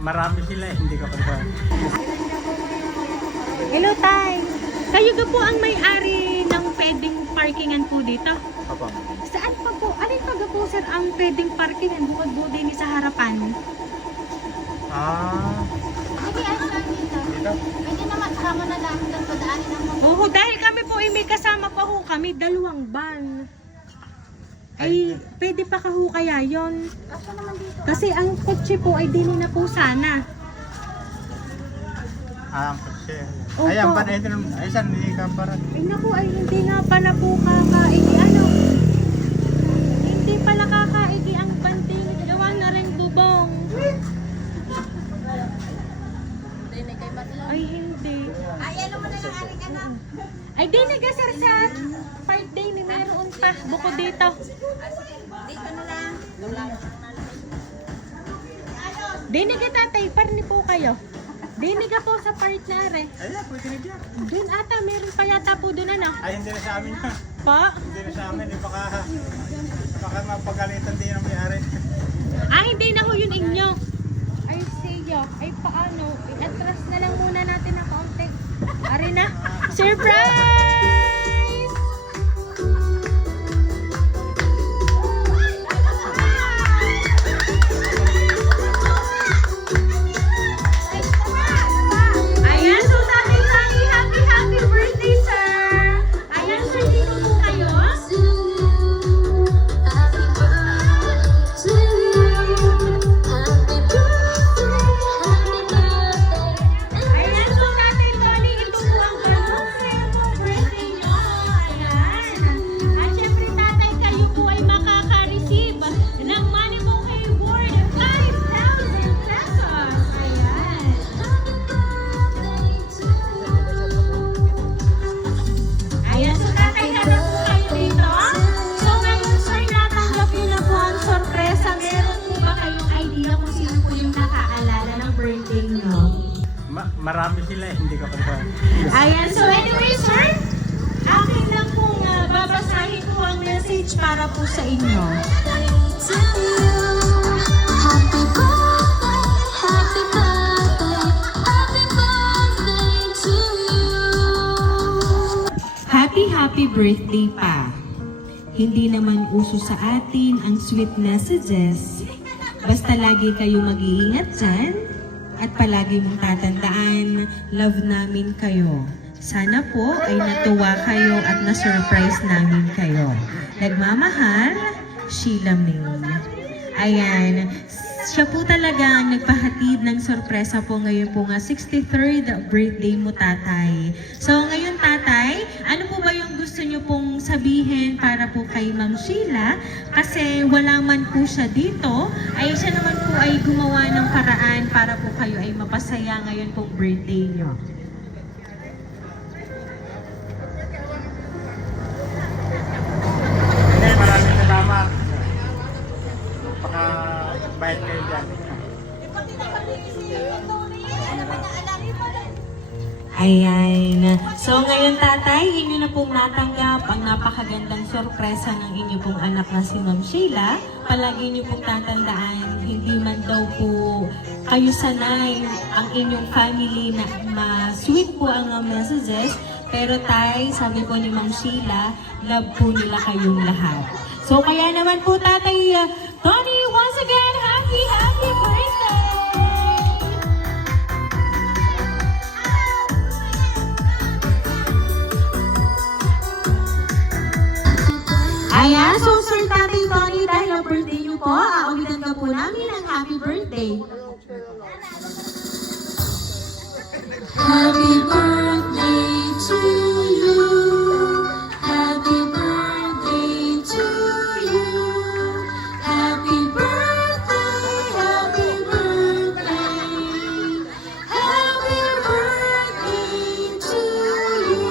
Marami sila eh, hindi ko confirm. Hello, Tay. Kayo ba po ang may-ari ng pwedeng parkingan po dito? Opo. Saan pa po? Alin pa po, sir, ang pwedeng parkingan bukod po din sa harapan? Hindi, ano lang dito. Dito? Pwede naman, kasama na lang doon sa daanin ng mga. Oo, dahil kami po ay may kasama pa ho kami, 2 van. Ay, pwede pa ka ho kaya yon. Kaso naman dito. Kasi ang kotse po ay dili na po sana. Ang kotse. Opo. Ayan, panay din. Ay, saan hindi ka parang? Ay naku, ay hindi nga pala po kakaigi. Ano? Hindi pala kakaigi ang banting. Gawa na rin bubong. Ay, hindi. Ay, ano mo na lang aring anak. Ay, dinig ka, sir, sa part day ni meron pa. Bukod dito. Dito na lang. Dinig ka, tatay. Parni po kayo. Dinig ka po sa part na are. Ayan, pwede na dyan. Doon ata, meron pa yata po doon, ano? Ay, hindi na sa amin yun. Pa? Hindi na sa amin. Eh, baka mapagalitan din ang may-ari. Ah, hindi na ho yun inyo. Ay, siya. Ay, paano? I-atras na lang muna natin ng kaunti. Ari na. Surprise! Ayan, so sabi Sunny, happy birthday, sir! Ayan, sir, dito po kayo. Ayan, so Tatay Tony, ito po ang bagong birthday nyo. Ayan. At syempre, tatay, kayo po ay makaka-receive ng money bouquet award of 5,000 pesos. Ayan. Ayan, so tatay, hanap po kayo dito. So ngayon, sir, natanggap niyo na po ang sorpresa. Meron po ba kayong idea kung sino po yung nakaalala ng birthday niyo? Marami sila eh, hindi ko confirm. Ayan, so anyway, sir, akin lang pong babasahin po ang message para po sa inyo. Happy birthday pa. Hindi naman uso sa atin ang sweet messages. Basta lagi kayo mag-iingat dyan at palagi mong tatandaan, love namin kayo. Sana po ay natuwa kayo at na-surprise namin kayo. Nagmamahal, Sheila May. Ayan, siya po talaga ang nagpahatid ng sorpresa po ngayon po nga 63rd birthday mo, tatay. So ngayon, tatay, ano po ba yung gusto niyo pong sabihin para po kay Ma'am Sheila? Kasi wala man po siya dito, ay siya naman po ay gumawa ng paraan para po kayo ay mapasaya ngayon pong birthday niyo. Hindi, maraming salamat. Baka-bayad kayo dyan. Ayan. So ngayon, tatay, inyo na pong natanggap ang napakagandang sorpresa ng inyo pong anak na si Ma'am Sheila. Palagi niyo pong tatandaan, hindi man daw po kayo sanay ang inyong family na ma-sweet po ang messages. Pero tay, sabi po ni Ma'am Sheila, love po nila kayong lahat. So kaya naman po, Tatay Tony, once again, happy birthday! Ayan, so Sir Tatay Tony, dahil ang birthday niyo po, aawitan ka po namin ang happy birthday. Happy birthday to you. Happy birthday to you. Happy birthday, happy birthday. Happy birthday to you.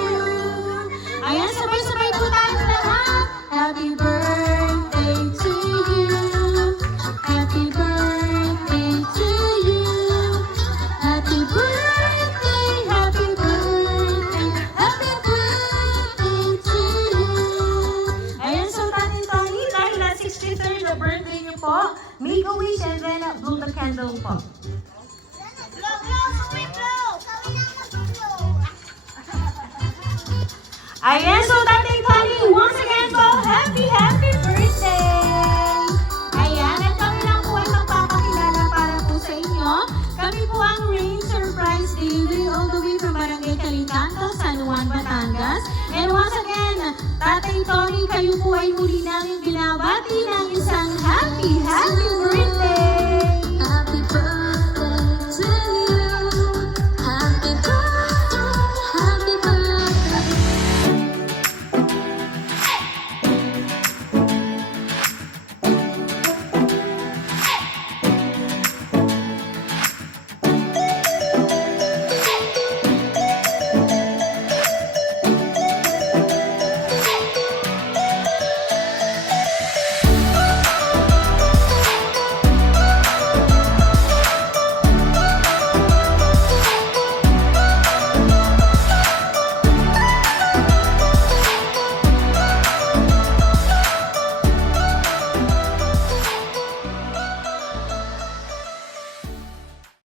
Ayan, sabay-sabay po tayo lahat. Happy birthday to you. Happy birthday to you. Happy birthday, happy birthday. Blow, blow, sweet blow. Ayan, so Tatay Tony, once again po, happy birthday! Ayan, at kami lang po ay magpapakilala para po sa inyo. Kami po ang Rain Surprise Delivery all the way from Barangay Calicanto, San Juan, Batangas. And once again, Tatay Tony, kayo po ay muli namin binabati ng isang happy birthday!